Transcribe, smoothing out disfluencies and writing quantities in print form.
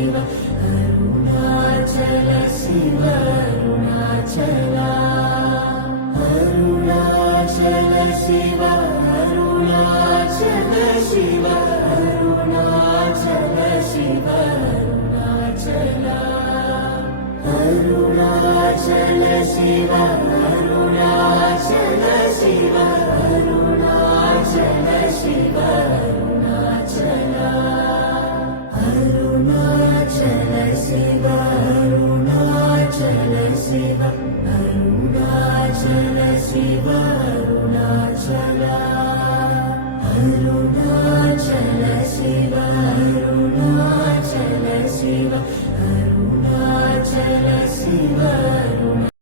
Shiv Arunachal Shiv Arunachala Arunachal Shiv Arunachal Shiv Arunachal Shiv Arunachala Arunachal Shiv Arunachal Shiv Arunachal Shiv Arunachala Arunachal Shiv Arunachal Shiv Arunachal Shiv Arunachala Arunachal Shiv Arunachal Shiv Arunachal Shiv